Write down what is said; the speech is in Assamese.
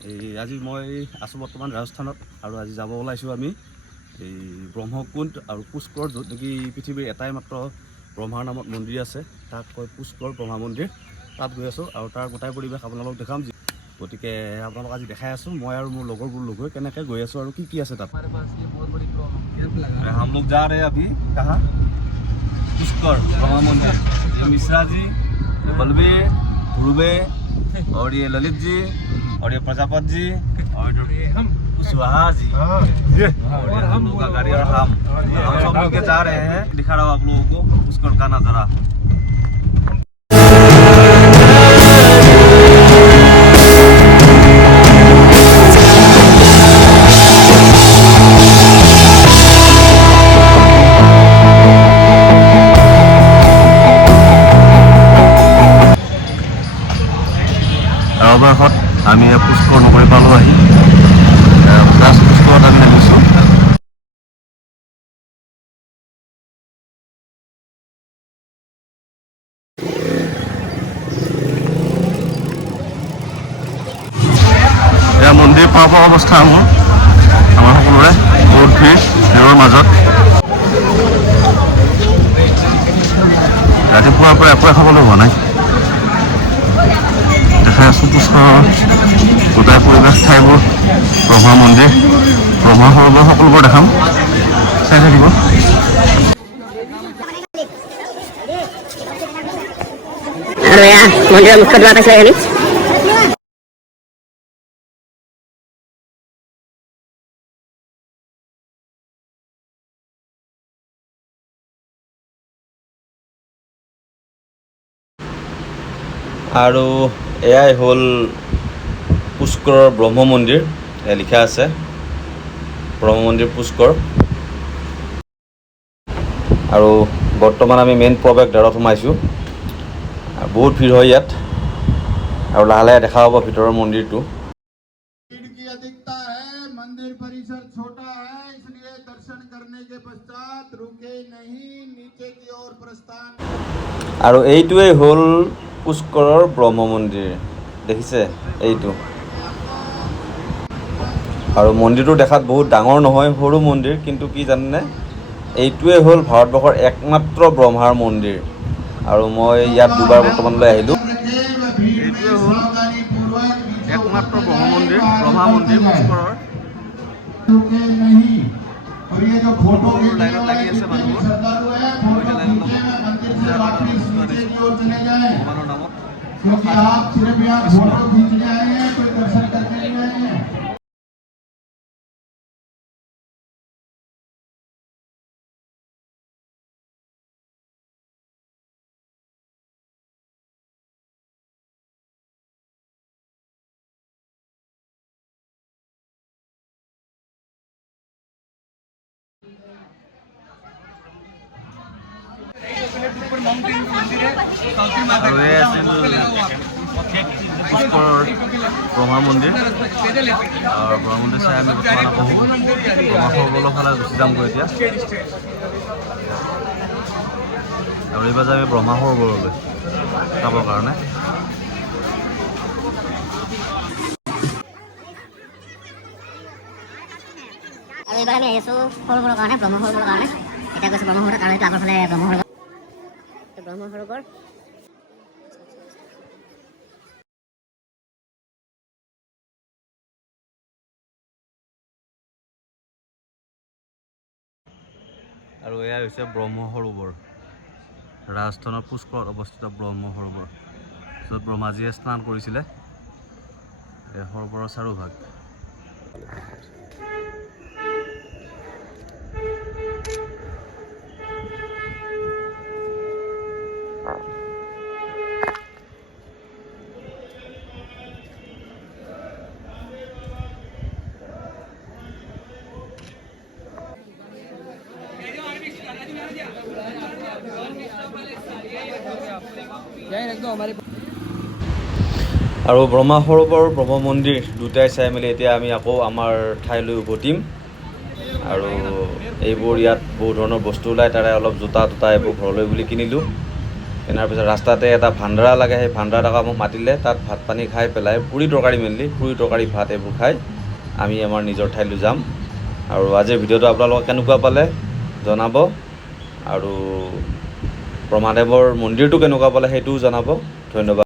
আজি মই আছোঁ বৰ্তমান ৰাজস্থানত আৰু আজি যাব ওলাইছোঁ আমি এই ব্ৰহ্মকুণ্ড আৰু পুষ্কৰ, য'ত নেকি পৃথিৱীৰ এটাই মাত্ৰ ব্ৰহ্মাৰ নামত মন্দিৰ আছে, তাক কয় পুষ্কৰ ব্ৰহ্মা মন্দিৰ। তাত গৈ আছোঁ আৰু তাৰ গোটাই পৰিৱেশ আপোনালোকক দেখাম। গতিকে আপোনালোক আজি দেখাই আছোঁ মই আৰু মোৰ লগৰবোৰ লগ হৈ কেনেকৈ গৈ আছোঁ আৰু কি আছে তাত। हम लोग जा रहे हैं अभी कहाँ? पुष्कर ब्रह्मा मंदिर। ये मिश्रा जी, ये बलबीर, ध्रुवे और ये ललित जी और ये प्रजापत जी और हम कुशवाहा जी और ये हम लोग का गाड़ी और हम सब मिलके जा रहे हैं। दिखा रहा हूँ आप लोगों को पुष्कर का नज़ारा। অৱশেষত আমি পুষ্কৰ নগৰী পালোঁ আহি পুষ্কৰত আমি নামিছোঁ। এয়া মন্দিৰ পাব অৱস্থা আমাৰ সকলোৰে বহুত ভিৰৰ মাজত। ৰাতিপুৱাৰ পৰা একোৱে খাবলৈ হোৱা নাই। দেখাই আছোঁ পুষ্কৰৰ গোটাই পৰিৱেশ ঠাইবোৰ, ব্ৰহ্মা মন্দিৰ, ব্ৰহ্মা সৰোবৰ সকলোবোৰ দেখাম, চাই থাকিব। আৰু এয়া মন্দিৰৰ মুখ্য দুৱাৰ পাইছোঁ আমি। আৰু এয়াই হ'ল পুষ্কৰৰ ব্ৰহ্ম মন্দিৰ। এয়া লিখা আছে ব্ৰহ্ম মন্দিৰ পুষ্কৰ। আৰু বৰ্তমান আমি মেইন প্ৰৱেশ দ্বাৰত সোমাইছোঁ। বহুত ভিৰ হয় ইয়াত আৰু লাহে লাহে দেখা হ'ব ভিতৰৰ মন্দিৰটো। मंदिर परिसर छोटा है, इसलिए दर्शन करने के पश्चात रुके नहीं, नीचे की ओर प्रस्थान। আৰু এইটোৱেই হ'ল পুষ্কৰৰ ব্ৰহ্ম মন্দিৰ, দেখিছে এইটো। আৰু মন্দিৰটো দেখাত বহুত ডাঙৰ নহয়, সৰু মন্দিৰ, কিন্তু কি জানেনে, এইটোৱেই হ'ল ভাৰতবৰ্ষৰ একমাত্ৰ ব্ৰহ্মাৰ মন্দিৰ। আৰু মই ইয়াত দুবাৰ বৰ্তমানলৈ আহিলোঁ। এইটোৱে হ'ল একমাত্ৰ ব্ৰহ্মা মন্দিৰ পুষ্কৰৰ। লাইনত লাগি আছে মানুহবোৰ, ভগৱানৰ নামত। আৰু এই আছিল পুষ্কৰৰ ব্ৰহ্মা মন্দিৰ। ব্ৰহ্মা মন্দিৰ চাই আমি বৰ্তমান আকৌ ব্ৰহ্মা সৰোবৰৰ ফালে গুচি যামগৈ এতিয়া। আৰু এইবাৰ যাম ব্ৰহ্মা সৰোবৰলৈ চাবৰ কাৰণে। আৰু এইবাৰ আমি আহিছোঁ সৰোবৰৰ কাৰণে, ব্ৰহ্ম সৰোবৰৰ কাৰণে। এতিয়া গৈছোঁ ব্ৰহ্ম সৰোবৰত, আৰু এইটো আগৰ ফালে ব্ৰহ্ম সৰোবৰ। ব্ৰহ্ম সৰোবৰ আৰু এয়া হৈছে ব্ৰহ্ম সৰোবৰ, ৰাজস্থানৰ পুষ্কৰত অৱস্থিত ব্ৰহ্ম সৰোবৰ, য'ত ব্ৰহ্মাজীয়ে স্নান কৰিছিলে। এই সৰোবৰৰ চাৰিওভাগ। আৰু ব্ৰহ্মা সৰোবৰ, ব্ৰহ্ম মন্দিৰ দুটাই চাই মেলি এতিয়া আমি আকৌ আমাৰ ঠাইলৈ উভতিম। আৰু এইবোৰ ইয়াত বহু ধৰণৰ বস্তু ওলায়, তাৰে অলপ জোতা এইবোৰ ঘৰলৈ বুলি কিনিলোঁ। কিনাৰ পিছত ৰাস্তাতে এটা ভাণ্ডাৰা লাগে, সেই ভাণ্ডাৰাত আকৌ মোক মাতিলে, তাত ভাত পানী খাই পেলাই পুৰি তৰকাৰী মেইনলি পুৰি তৰকাৰী ভাত এইবোৰ খাই আমি আমাৰ নিজৰ ঠাইলৈ যাম। আৰু আজিৰ ভিডিঅ'টো আপোনালোকে কেনেকুৱা পালে জনাব, আৰু ব্ৰহ্মাদেৱৰ মন্দিৰটো কেনেকুৱা পালে সেইটোও জনাব। ধন্যবাদ।